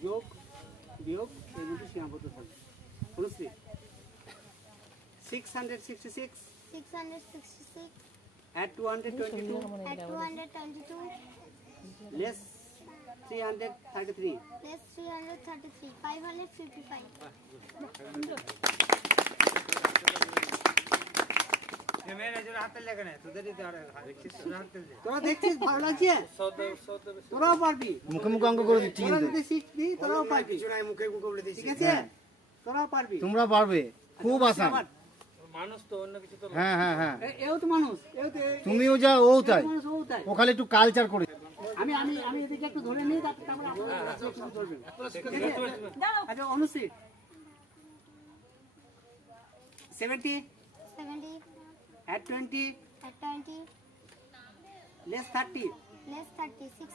যোগ বিয়োগ এর মধ্যে সীমাবদ্ধ থাকবে। Anushree 666 666 at 222 at 222 less 333 less 333 555 তোরা দেখছিস ভালো লাগছে তোরাও পারবি মুখে মুখে অঙ্ক করে দিচ্ছি তোরা কিন্তু যদি শিখবি তোরাও পারবি মুখে মুখে বলে দিচ্ছি ঠিক আছে তোরাও পারবি তোমরা পারবে খুব আসান মানুষ তো অন্য কিছু তো হ্যাঁ হ্যাঁ হ্যাঁ এও তো মানুষ এও তো তুমিও যা ও তাই মানুষ ও তাই ও খালি একটু কালচার করে আমি আমি আমি এদিকে একটু ধরে নিই তারপর আপনারা ধরবেন আচ্ছা Anushree 70 70 at 20 at 20 less 30 less 30 60